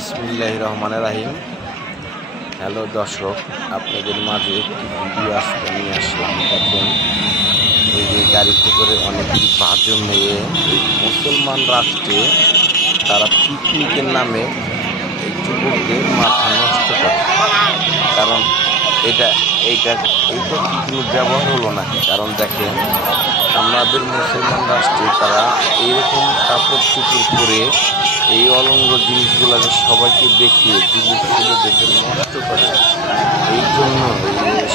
বিসমিল্লাহির রহমানির রহিম। হ্যালো দর্শক, আপনাদের মাঝে একটি ভিডিও আজকে নিয়ে আসলাম। দেখেন, এই যে গাড়িতে করে অনেক বাজে মেয়ে এই মুসলমান রাষ্ট্রে তারা পিকনিকের নামে এই যুবকদের মাথা নষ্ট করে। কারণ এটা পিকনিক ব্যবহার হলো নাকি? কারণ দেখেন, আমাদের মুসলমান রাষ্ট্রে তারা এইরকম কাপড় চুপড় করে এই অলঙ্গ জিনিসগুলোকে সবাইকে দেখিয়ে যুবক ছেলেদেরকে নষ্ট করে। এই জন্য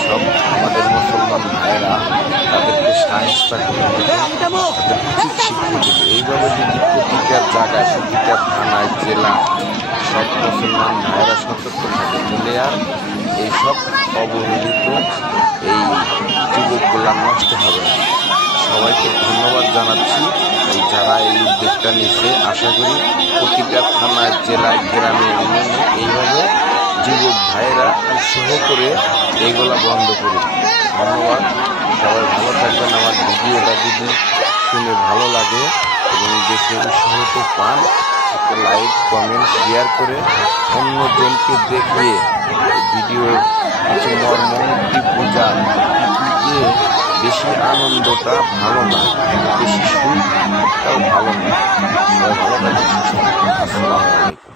সব আমাদের মুসলমান ভাইয়েরা তাদেরকে সাহায্য করে, তাদের উচিত শিক্ষা দেবে। এইভাবে যদি প্রতিটা জায়গায়, প্রতিটা থানায়, জেলা সব মুসলমান ভাইয়েরা সতর্ক থাকে, বলে আর এইসব অবহেলিত এই যুবকগুলা নষ্ট হবে না। সবাইকে ধন্যবাদ জানাচ্ছি এই যারা এই উদ্যোগটা নিচ্ছে। আশা করি প্রতিটা থানায়, জেলায়, গ্রামে, ইউনিয়নে এইভাবে যুবক ভাইয়েরা উৎসাহ করে এইগুলা বন্ধ করি। ধন্যবাদ, সবাই ভালো থাকবেন। আমার ভিডিওটা যদি শুনে ভালো লাগে এবং দেখে উৎসাহিত পান, একটা লাইক, কমেন্ট, শেয়ার করে অন্যজনকে দেখিয়ে ভিডিওর কিছু মর্মটি বোঝান। পিকনিকে বেশি আনন্দটা ভালো না, বেশি সুখটাও ভালো না। সবাই ভালো থাকবেন, সুস্থ থাকবেন। আসসালামু আলাইকুম।